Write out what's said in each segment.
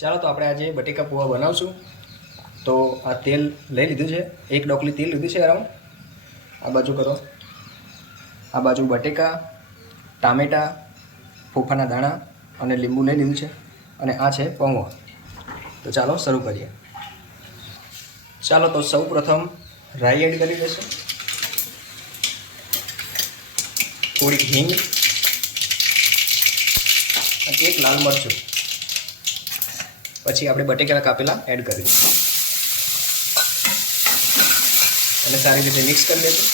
ચાલો તો આપણે આજે બટેકા પૌવા બનાવશું. તો આ તેલ લઈ લીધું છે, 1 ડોકલી તેલ લીધું છે અરાઉન્ડ. આ બાજુ કરો, આ બાજુ બટેકા, ટામેટાં, ફોફાના દાણા અને લીંબુ લઈ લીધું છે અને આ છે પૌવા. તો ચાલો શરૂ કરીએ. ચાલો તો સૌ પ્રથમ રાઈ એડ કરી દઈશું, થોડીક હિંગ અને 1 લાલ મરચું. પછી આપણે બટેકા કાપેલા એડ કરી દઈશું અને સારી રીતે મિક્સ કરી દઈશું.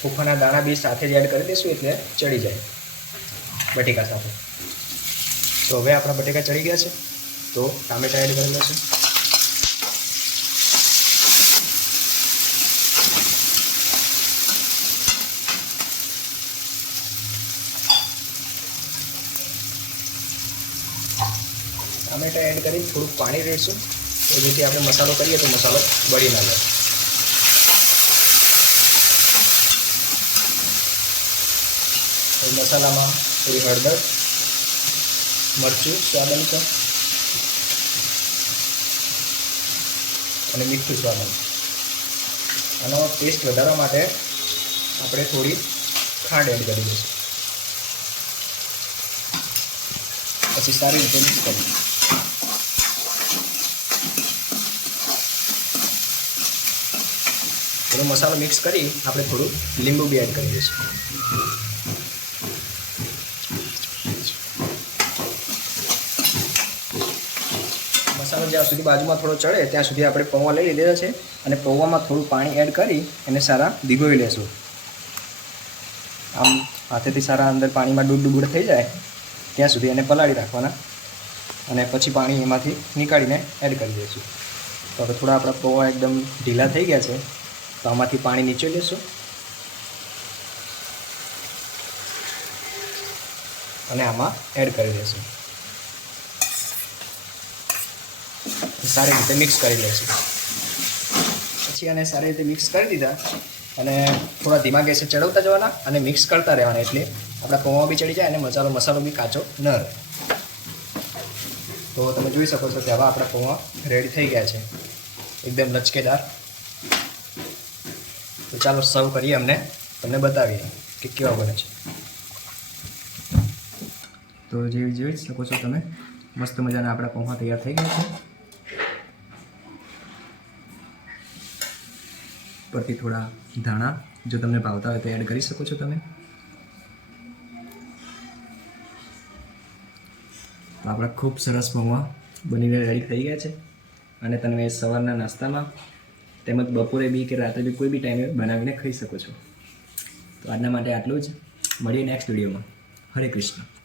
ફોફાના દાણા બી સાથે જ એડ કરી દઈશું એટલે ચડી જાય બટેકા સાથે. તો હવે આપણા બટેકા ચડી ગયા છે, તો ટામેટા એડ કરી દઈશું. ટામેટા એડ કરી થોડુંક પાણી રેડશું, તો જેથી આપણે મસાલો કરીએ તો મસાલો બળી ના જાય. મસાલામાં થોડી હળદર, મરચું સ્વાદ અનુસાર અને મીઠું સ્વાદ અનુસાર. આનો ટેસ્ટ વધારવા માટે આપણે થોડી ખાંડ એડ કરી દઈશું. પછી સારી રીતે મિક્સ કરીશું. થોડો મસાલો મિક્સ કરી આપણે થોડું લીંબુ બી એડ કરી દઈશું. મસાલો જ્યાં સુધી બાજુમાં થોડો ચડે ત્યાં સુધી આપણે પૌવા લઈ લીધેલા છે અને પૌવામાં થોડું પાણી એડ કરી એને સારા ભીગોવી લેશું. આમ હાથેથી સારા અંદર પાણીમાં ડૂબડૂબડ થઈ જાય ત્યાં સુધી એને પલાળી રાખવાના અને પછી પાણી એમાંથી નીકાળીને એડ કરી દઈશું. તો હવે થોડા આપણા પૌવા એકદમ ઢીલા થઈ ગયા છે, તો આમાંથી પાણી નીચે લેશું અને આમાં એડ કરી દઈશું. સારી રીતે મિક્સ કરી લઈશું. પછી આને સારી રીતે મિક્સ કરી દીધા અને થોડા ધીમા ગેસે ચડવતા જવાના અને મિક્સ કરતા રહેવાના, એટલે આપણા પૌવા બી ચડી જાય અને મસાલો બી કાચો ન રહે. તો તમે જોઈ શકો છો કે આવા આપણા પૌવા રેડી થઈ ગયા છે, એકદમ લચકેદાર. તો ચાલો સર્વ કરીએ, તમને બતાવીએ કે કેવા બને છે. તો જોઈ શકો છો તમે, મસ્ત મજાના આપણા પૌવા તૈયાર થઈ ગયા છે. પરથી થોડા ધાણા જો તમને ભાવતા હોય તો એડ કરી શકો છો તમે. તો આપણા ખૂબ સરસ પૌવા બનીને રેડી થઈ ગયા છે અને તમે સવારના નાસ્તામાં તેમજ બપોરે બી કે રાત્રે બી કોઈ બી ટાઈમે બનાવીને ખાઈ શકો છો. તો આજના માટે આટલું જ. મળીએ નેક્સ્ટ વિડીયોમાં. હરે કૃષ્ણ.